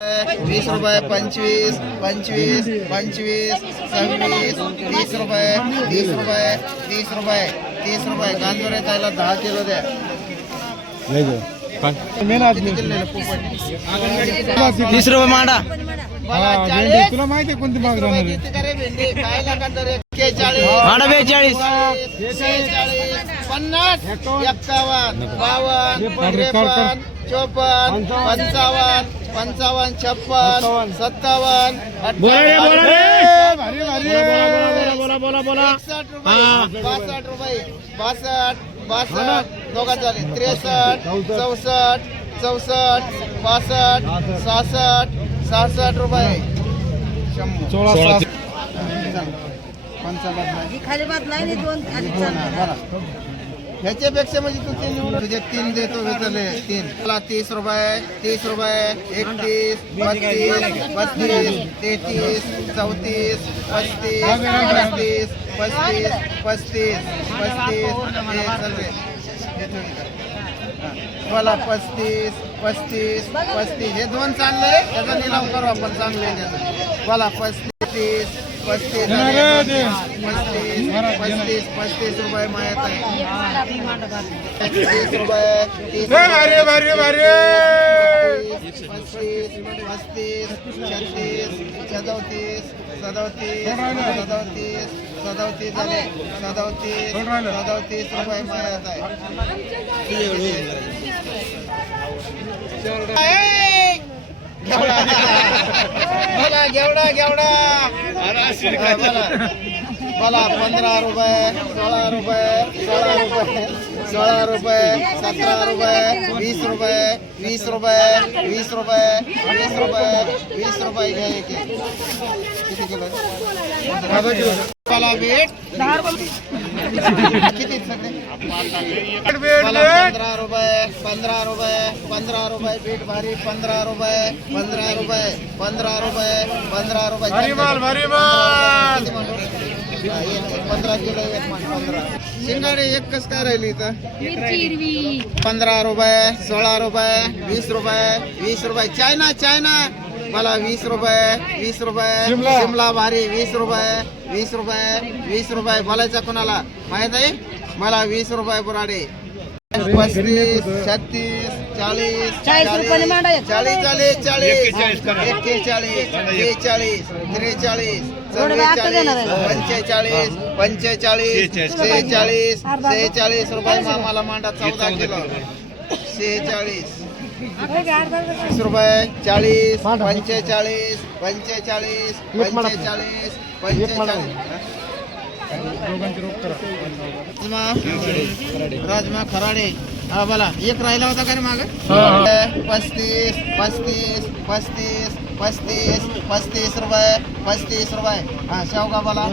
वीस रुपये पंचवीस पंचवीस पंचवीस सव्वीस तीस रुपये तीस रुपये तीस रुपये तीस रुपये। गांजोरे त्याला दहा किलो द्या. तीस रुपये मांडा. तुला माहिती आहे कोणती माग मांडा बेचाळीस पन्नास एक्कावन्न बावन्न त्रेपन्न चोपन्न पंचावन्न पंचावन्न छप्पन सत्तावन्न भारी भारी. बोला बोला बोला एकसष्ट रुपये बासष्ट रुपये बासष्ट बासष्ट. झाले. त्रेसष्ट चौसष्ट. चौसष्ट पासष्ट सहासष्ट सहासष्ट रुपये. शंभर. सोळा सात. पंचावन्न. खाली बात नाही दोन खाली चालणार ह्याच्यापेक्षा म्हणजे तू तीन निवडून तुझे तीन देतो घेतले तीन. मला तीस रुपये तीस रुपये एकतीस बत्तीस बत्तीस तेहतीस चौतीस पस्तीस पस्तीस पस्तीस पस्तीस पस्तीस. मला पस्तीस पस्तीस पस्तीस. हे दोन चांगले त्याचा निलाम करू आपण. चांगले त्याचा. मला पस्तीस पस्तीस. पस्तीस पस्तीस पस्तीस रुपये माहीत आहे तीस रुपये तीस पस्तीस पस्तीस छत्तीस सदोतीस सदोतीस सदोतीस सदोतीस झाले सदोतीस सदोतीस रुपये माहीत आहे बोला घेवडा घेवडा. बोला. बोला पंधरा रुपये सोळा रुपये सोळा रुपये सोळा रुपये सतरा रुपये वीस रुपये वीस रुपये वीस रुपये वीस रुपये वीस रुपये घ्या. किती किलो? पंधरा रुपये पंधरा रुपये पंधरा रुपये. बीट भारी पंधरा रुपये पंधरा रुपये पंधरा रुपये पंधरा रुपये. पंधरा किलो एक म्हण पंधरा. शिंगाडे एक कस काय राहिली इथं? पंधरा रुपये सोळा रुपये वीस रुपये वीस रुपये. China China. मला वीस रुपये वीस रुपये शिमला. भारी वीस रुपये वीस रुपये वीस रुपये बोलायचं कोणाला? माहीत आहे? मला वीस रुपये बुराडे पस्तीस छत्तीस चाळीस चाळीस. चाळीस चाळीस चाळीस एक्केचाळीस बेचाळीस त्रेचाळीस चव्वेचाळीस. पंचेचाळीस पंचेचाळीस सेहेचाळीस सेहेचाळीस रुपये मामाला मांडा चौदा किलो. सेहेचाळीस वीस रुपये चाळीस पंचेचाळीस पंचेचाळीस पंचेचाळीस पंचेचाळीस. राजमा राजमा खराडे. हा बोला. एक राहिला होता का रे माग? पस्तीस पस्तीस पस्तीस पस्तीस पस्तीस रुपये पस्तीस रुपये. हा शेवगा बोला?